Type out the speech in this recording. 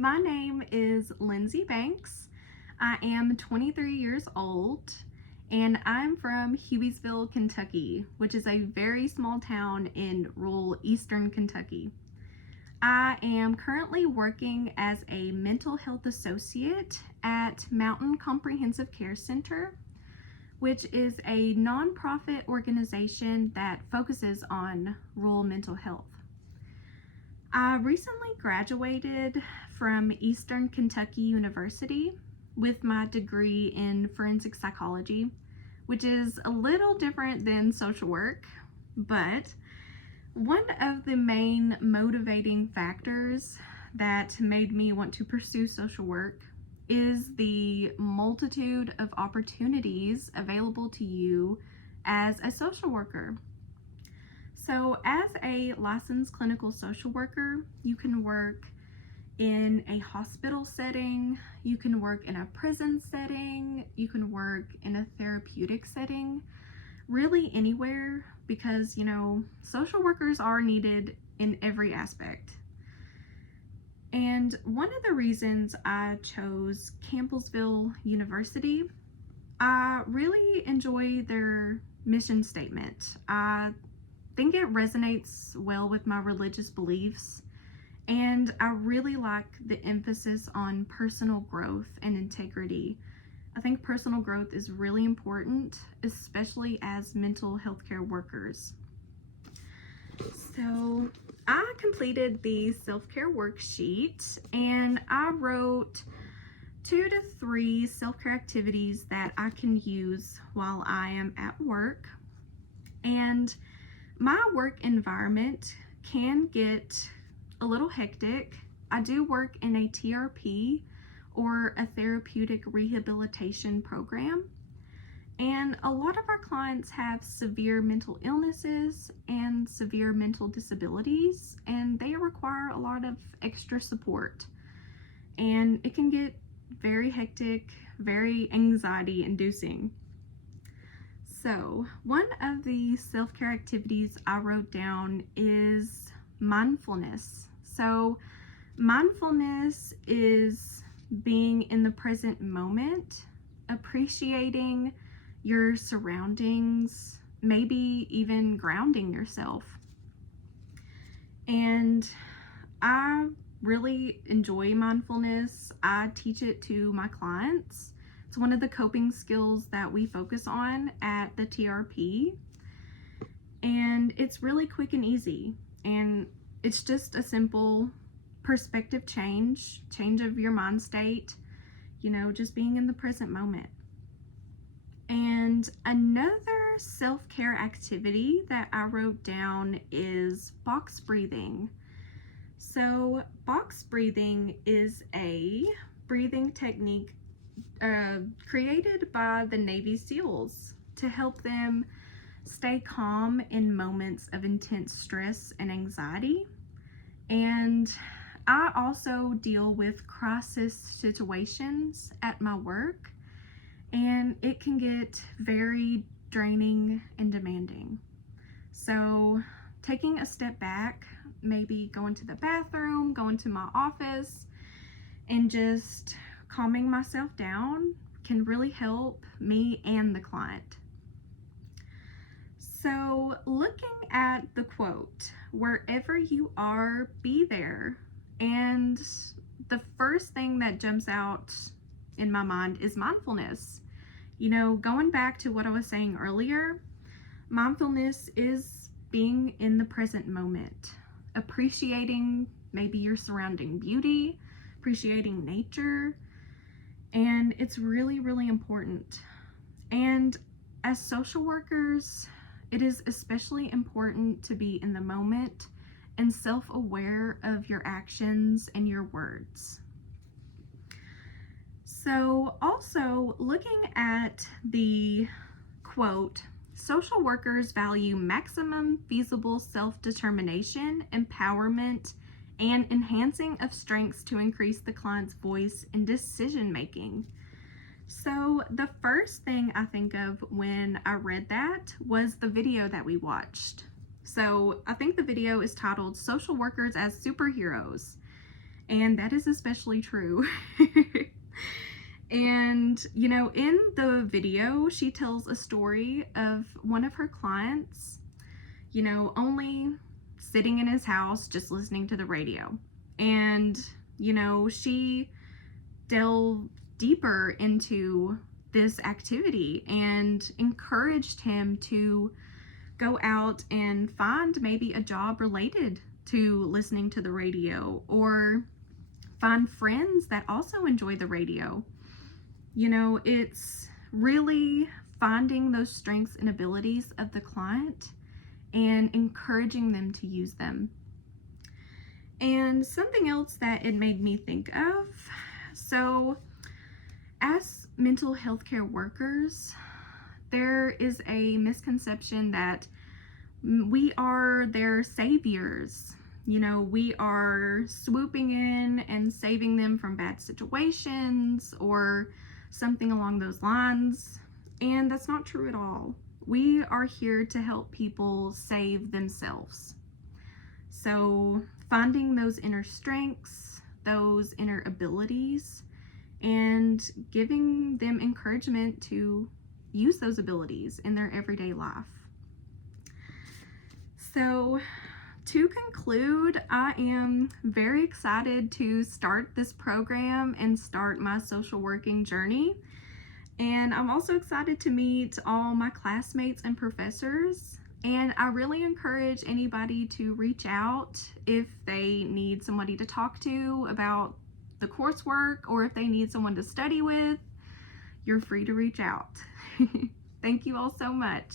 my name is Lindsay Banks. I am 23 years old and I'm from Hueysville, Kentucky, which is a very small town in rural eastern Kentucky. I am currently working as a mental health associate at Mountain Comprehensive Care Center, which is a nonprofit organization that focuses on rural mental health. I recently graduated from Eastern Kentucky University with my degree in forensic psychology, which is a little different than social work, but one of the main motivating factors that made me want to pursue social work is the multitude of opportunities available to you as a social worker. So as a licensed clinical social worker, you can work in a hospital setting, you can work in a prison setting, you can work in a therapeutic setting, really anywhere, because social workers are needed in every aspect. And one of the reasons I chose Campbellsville University, I really enjoy their mission statement. I think it resonates well with my religious beliefs, and I really like the emphasis on personal growth and integrity. I think personal growth is really important, especially as mental health care workers. So I completed the self-care worksheet and I wrote 2 to 3 self-care activities that I can use while I am at work. And my work environment can get a little hectic. I do work in a TRP, or a therapeutic rehabilitation program, and a lot of our clients have severe mental illnesses and severe mental disabilities, and they require a lot of extra support, and it can get very hectic, very anxiety inducing. So one of the self-care activities I wrote down is mindfulness. So mindfulness is being in the present moment, appreciating your surroundings, maybe even grounding yourself. And I really enjoy mindfulness. I teach it to my clients. It's one of the coping skills that we focus on at the TRP. And it's really quick and easy. And it's just a simple perspective change of your mind state, just being in the present moment. And another self-care activity that I wrote down is box breathing. So box breathing is a breathing technique created by the Navy SEALs to help them stay calm in moments of intense stress and anxiety. And I also deal with crisis situations at my work, and it can get very draining and demanding. So taking a step back, maybe going to the bathroom, going to my office, and just calming myself down can really help me and the client. So looking at the quote, "Wherever you are, be there." And the first thing that jumps out in my mind is mindfulness. Going back to what I was saying earlier, mindfulness is being in the present moment, appreciating maybe your surrounding beauty, appreciating nature, and it's really, really important. And as social workers, it is especially important to be in the moment and self-aware of your actions and your words. So also looking at the quote, "Social workers value maximum feasible self-determination, empowerment, and enhancing of strengths to increase the client's voice in decision-making." So the first thing I think of when I read that was the video that we watched. So I think the video is titled "Social Workers as Superheroes." And that is especially true. And, you know, in the video, she tells a story of one of her clients, you know, only sitting in his house just listening to the radio. And, you know, she delved deeper into this activity and encouraged him to go out and find maybe a job related to listening to the radio, or find friends that also enjoy the radio. You know, it's really finding those strengths and abilities of the client and encouraging them to use them. And something else that it made me think of, so as mental health care workers, there is a misconception that we are their saviors. You know, we are swooping in and saving them from bad situations or something along those lines. And that's not true at all. We are here to help people save themselves. So finding those inner strengths, those inner abilities, and giving them encouragement to use those abilities in their everyday life. So to conclude, I am very excited to start this program and start my social working journey. And I'm also excited to meet all my classmates and professors. And I really encourage anybody to reach out if they need somebody to talk to about the coursework, or if they need someone to study with. You're free to reach out. Thank you all so much.